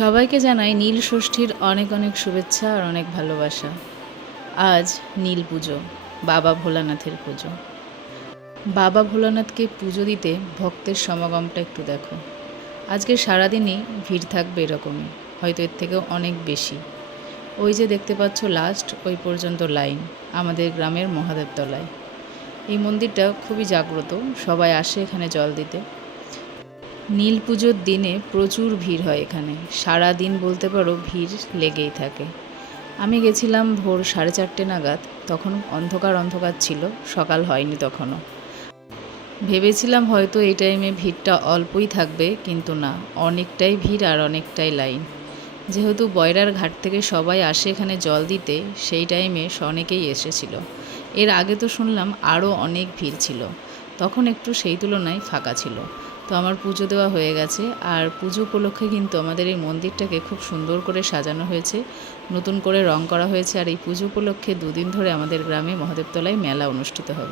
সবাইকে জানাই নীল ষষ্ঠীর অনেক অনেক শুভেচ্ছা আর অনেক ভালোবাসা। আজ নীল পুজো, বাবা ভোলানাথের পুজো। বাবা ভোলানাথকে পুজো দিতে ভক্তের সমাগমটা একটু দেখো। আজকে সারাদিনই ভিড় থাকবে এরকমই, হয়তো এর থেকেও অনেক বেশি। ওই যে দেখতে পাচ্ছ লাস্ট ওই পর্যন্ত লাইন, আমাদের গ্রামের মহাদেবতলায়। এই মন্দিরটা খুবই জাগ্রত, সবাই আসে এখানে জল দিতে। নীল পুজোর দিনে প্রচুর ভিড় হয় এখানে, সারা দিন বলতে পারো ভিড় লেগেই থাকে। আমি গেছিলাম ভোর 4:30 নাগাদ, তখন অন্ধকার অন্ধকার ছিল, সকাল হয়নি তখনও। ভেবেছিলাম হয়তো এই টাইমে ভিড়টা অল্পই থাকবে, কিন্তু না, অনেকটাই ভিড় আর অনেকটাই লাইন। যেহেতু বয়রার ঘাট থেকে সবাই আসে এখানে জল দিতে, সেই টাইমে অনেকেই এসেছিল। এর আগে তো শুনলাম আরও অনেক ভিড় ছিল, তখন একটু সেই তুলনায় ফাঁকা ছিল। তো আমার পুজো দেওয়া হয়ে গেছে, আর পুজো উপলক্ষে কিন্তু আমাদের এই মন্দিরটাকে খুব সুন্দর করে সাজানো হয়েছে, নতুন করে রং করা হয়েছে। আর এই পুজো উপলক্ষে 2 দিন ধরে আমাদের গ্রামে মহাদেবতলায় মেলা অনুষ্ঠিত হবে।